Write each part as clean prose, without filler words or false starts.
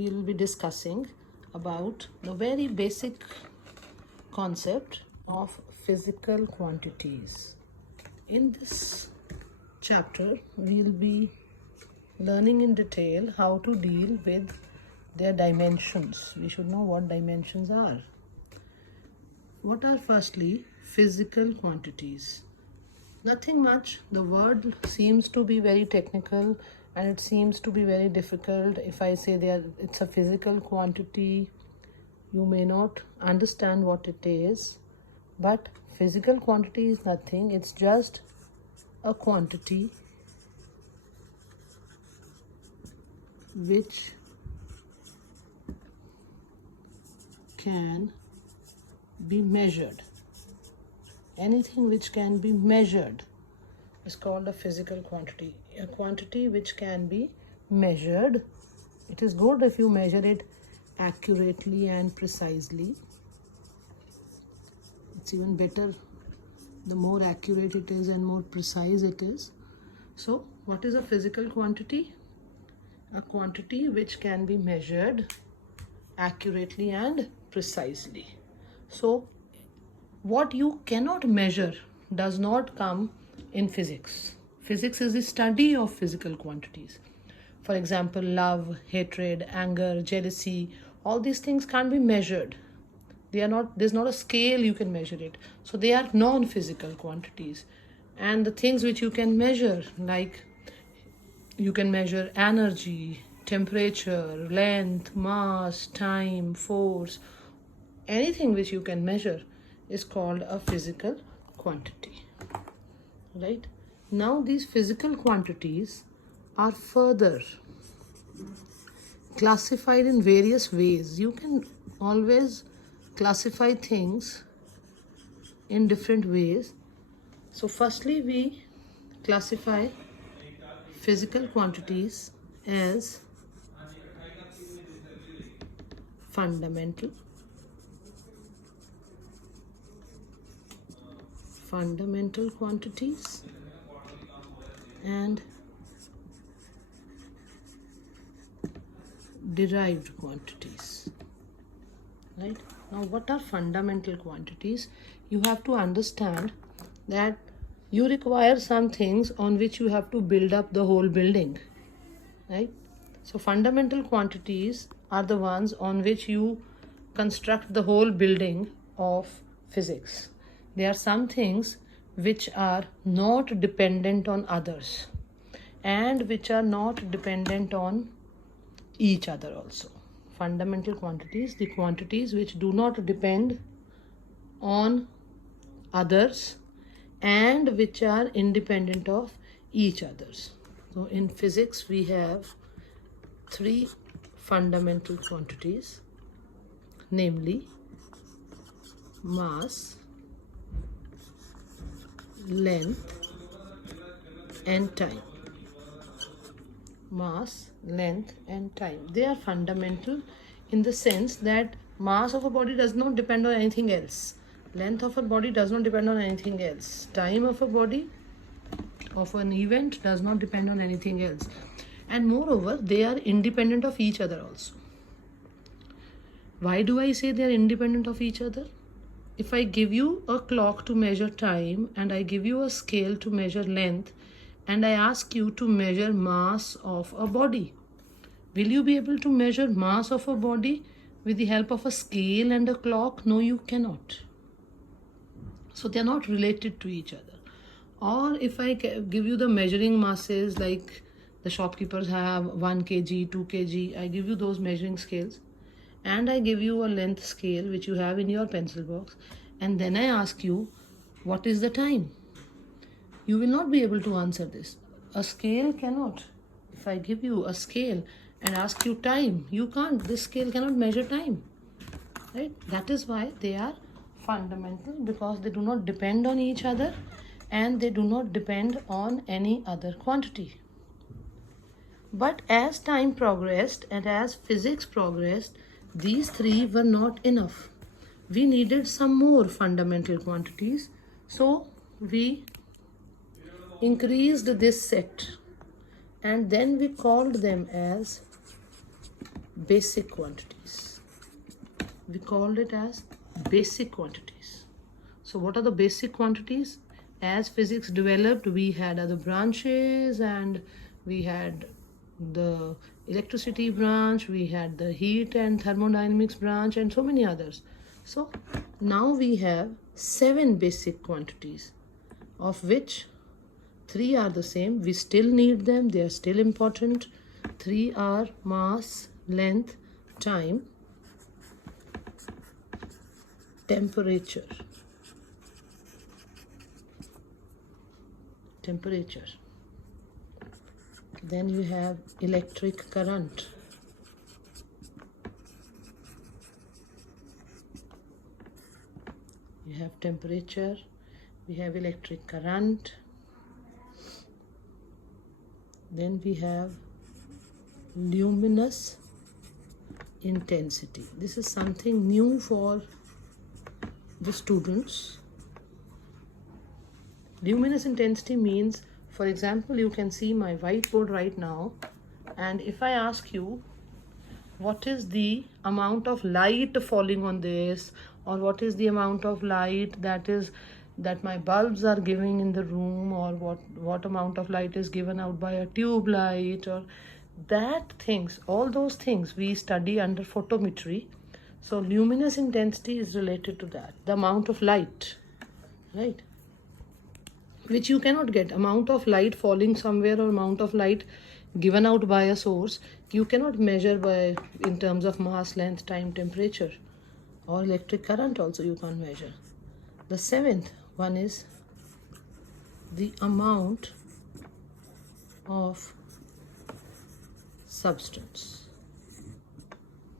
we will be discussing about the very basic concept of physical quantities. In this chapter, we will be learning in detail how to deal with their dimensions. We should know what dimensions are. What are firstly physical quantities? Nothing much. The word seems to be very technical and it seems to be very difficult. If I say it's a physical quantity, you may not understand what it is. But physical quantity is nothing. It's just a quantity which can be measured. Anything which can be measured is called a physical quantity. A quantity which can be measured. It is good if you measure it accurately and precisely. It's even better the more accurate it is and more precise it is. So, what is a physical quantity? A quantity which can be measured accurately and precisely. So, what you cannot measure does not come in physics. Physics is the study of physical quantities. For example, love, hatred, anger, jealousy, all these things can't be measured. There's not a scale you can measure it. So they are non-physical quantities. And the things which you can measure, like you can measure energy, temperature, length, mass, time, force, anything which you can measure is called a physical quantity. Right? Now these physical quantities are further classified in various ways. You can always classify things in different ways. So firstly, we classify physical quantities as fundamental quantities and derived quantities. Right? Now, what are fundamental quantities? You have to understand that you require some things on which you have to build up the whole building. Right? So, fundamental quantities are the ones on which you construct the whole building of physics. There are some things which are not dependent on others and which are not dependent on each other also. Fundamental quantities, the quantities which do not depend on others and which are independent of each others. So in physics we have three fundamental quantities, namely mass, length and time. Mass, length and time. They are fundamental in the sense that mass of a body does not depend on anything else. Length of a body does not depend on anything else. Time of a body, of an event, does not depend on anything else. And moreover, they are independent of each other also. Why do I say they are independent of each other? If I give you a clock to measure time and I give you a scale to measure length and I ask you to measure mass of a body, will you be able to measure mass of a body with the help of a scale and a clock? No, you cannot. So they are not related to each other. Or if I give you the measuring masses, like the shopkeepers have 1 kg, 2 kg, I give you those measuring scales and I give you a length scale which you have in your pencil box, and then I ask you what is the time. You will not be able to answer this. A scale cannot. If I give you a scale and ask you time, you can't. This scale cannot measure time. Right? That is why they are fundamental, because they do not depend on each other and they do not depend on any other quantity. But as time progressed and as physics progressed, these three were not enough. We needed some more fundamental quantities. So we increased this set and then we called them as basic quantities. We called it as basic quantities. So what are the basic quantities? As physics developed, we had other branches, and we had the electricity branch, we had the heat and thermodynamics branch, and so many others. So now we have 7 basic quantities, of which 3 are the same. We still need them, they are still important. 3 are mass, length, time, temperature. Then you have electric current. You have temperature, we have electric current, then we have luminous intensity. This is something new for the students. Luminous intensity means, for example, you can see my whiteboard right now, and if I ask you what is the amount of light falling on this, or what is the amount of light that my bulbs are giving in the room, or what amount of light is given out by a tube light, or that things, all those things we study under photometry. So luminous intensity is related to that, the amount of light, right, which you cannot get. Amount of light falling somewhere or amount of light given out by a source, you cannot measure by in terms of mass, length, time, temperature, or electric current also you can't measure. The 7th one is the amount of substance.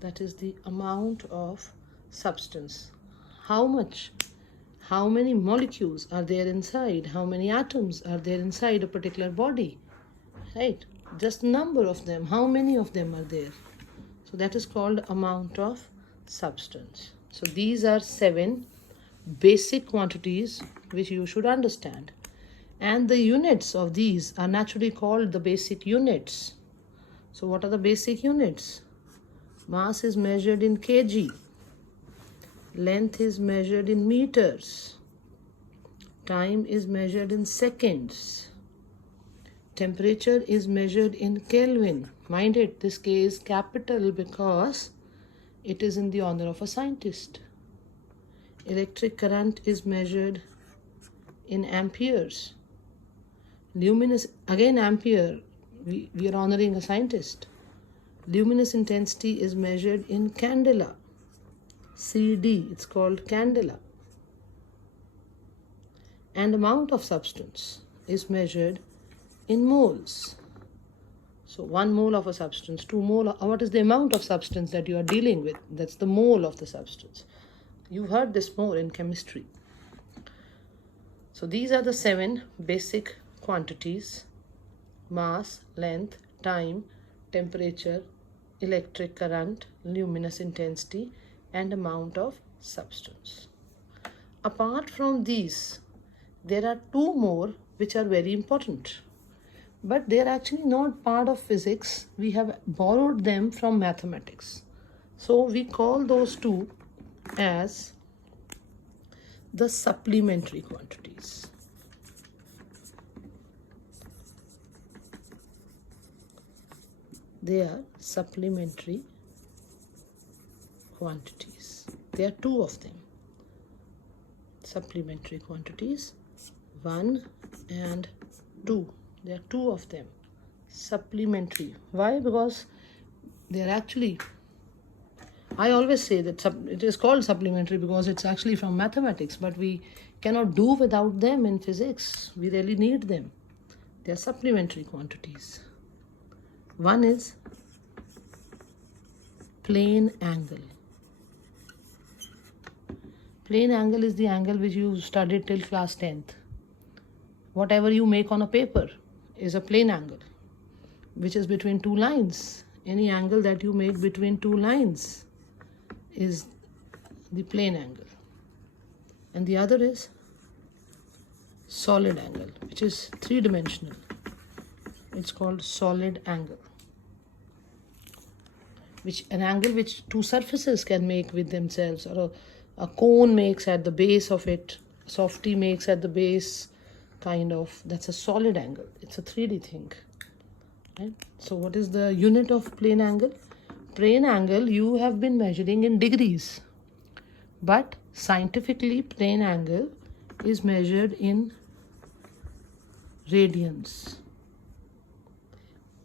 That is the amount of substance. How much, how many molecules are there inside, how many atoms are there inside a particular body, right? Just number of them, how many of them are there. So that is called amount of substance. So these are 7 basic quantities which you should understand, and the units of these are naturally called the basic units. So what are the basic units? Mass is measured in kg, length is measured in meters, time is measured in seconds, temperature is measured in Kelvin. Mind it, this K is capital because it is in the honor of a scientist. Electric current is measured in amperes. Luminous, again ampere, we are honoring a scientist. Luminous intensity is measured in candela. CD, it's called candela. And amount of substance is measured in moles. So 1 mole of a substance, 2 mole, what is the amount of substance that you are dealing with? That's the mole of the substance. You heard this more in chemistry. So these are the 7 basic quantities: mass, length, time, temperature, electric current, luminous intensity, and amount of substance. Apart from these, there are 2 more which are very important, but they are actually not part of physics. We have borrowed them from mathematics. So we call those 2 as the supplementary quantities. They are supplementary quantities. There are 2 of them. Supplementary quantities 1 and 2. There are 2 of them. Supplementary. Why? Because they are actually, I always say that it is called supplementary because it's actually from mathematics, but we cannot do without them in physics. We really need them. They are supplementary quantities. One is plane angle. Plane angle is the angle which you studied till class 10th. Whatever you make on a paper is a plane angle, which is between 2 lines. Any angle that you make between 2 lines is the plane angle. And the other is solid angle, which is 3-dimensional. It's called solid angle. which an angle which two surfaces can make with themselves, or a cone makes at the base of it, softy makes at the base, kind of. That's a solid angle. It's a 3D thing. Right? So what is the unit of plane angle? Plane angle you have been measuring in degrees, but scientifically plane angle is measured in radians,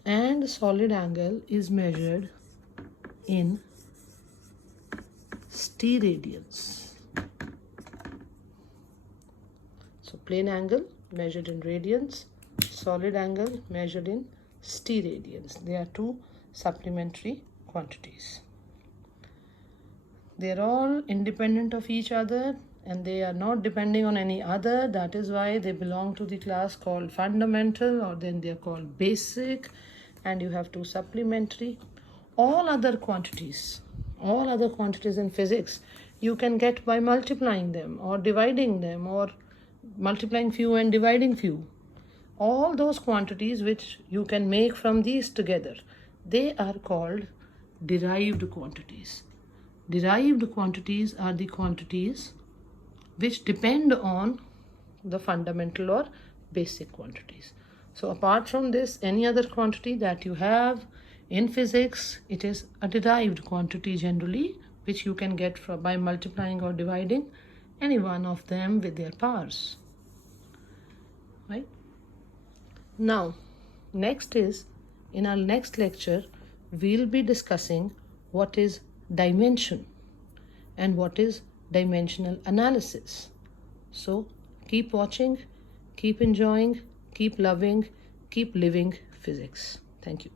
and solid angle is measured in steradians. So plane angle measured in radians, solid angle measured in steradians. They are two supplementary quantities. They are all independent of each other and they are not depending on any other. That is why they belong to the class called fundamental, or then they are called basic, and you have two supplementary. All other quantities in physics you can get by multiplying them or dividing them, or multiplying few and dividing few. All those quantities which you can make from these together, they are called derived quantities. Derived quantities are the quantities which depend on the fundamental or basic quantities. So apart from this, any other quantity that you have in physics, it is a derived quantity generally, which you can get by multiplying or dividing any one of them with their powers. Right? Now, next is, in our next lecture, we'll be discussing what is dimension and what is dimensional analysis. So keep watching, keep enjoying, keep loving, keep living physics. Thank you.